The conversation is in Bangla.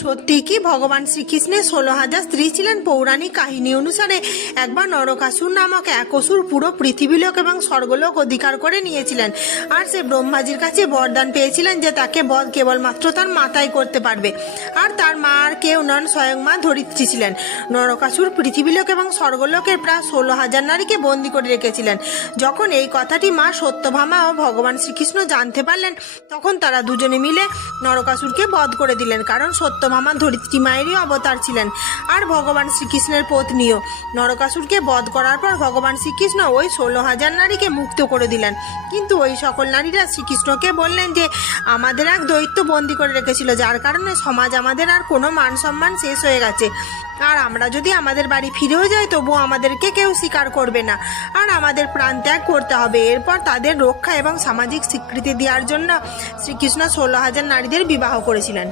সত্যি কি ভগবান শ্রীকৃষ্ণের 16,000 স্ত্রী ছিলেন? পৌরাণিক কাহিনী অনুসারে একবার নরকাসুর নামক এক অসুর পুরো পৃথিবীলোক এবং স্বর্গলোক অধিকার করে নিয়েছিলেন। আর সে ব্রহ্মাজির কাছে বরদান পেয়েছিলেন যে তাকে বধ কেবলমাত্র তার মাতাই করতে পারবে। আর তার মা আর কেউ নন, স্বয়ং মা ধরিত্রী ছিলেন। নরকাসুর পৃথিবীলোক এবং স্বর্গলোকের প্রায় 16,000 নারীকে বন্দী করে রেখেছিলেন। যখন এই কথাটি মা সত্যভামা ও ভগবান শ্রীকৃষ্ণ জানতে পারলেন, তখন তারা দুজনে মিলে নরকাসুরকে বধ করে দিলেন। কারণ সত্যভামা ধরিত্রী মায়েরই অবতার ছিলেন আর ভগবান শ্রীকৃষ্ণের পত্নীও। নরকাসুরকে বধ করার পর ভগবান শ্রীকৃষ্ণ ওই 16,000 নারীকে মুক্ত করে দিলেন। কিন্তু ওই সকল নারীরা শ্রীকৃষ্ণকে বললেন যে আমাদের এক দৈত্য বন্দী করে রেখেছিল, যার কারণে সমাজ আমাদের আর কোনো মান সম্মান শেষ হয়ে গেছে। আর আমরা যদি আমাদের বাড়ি ফিরেও যাই তবুও আমাদেরকে কেউ স্বীকার করবে না আর আমাদের প্রাণ ত্যাগ করতে হবে। এরপর তাদের রক্ষা এবং সামাজিক স্বীকৃতি দেওয়ার জন্য শ্রীকৃষ্ণ 16,000 নারীদের বিবাহ করেছিলেন।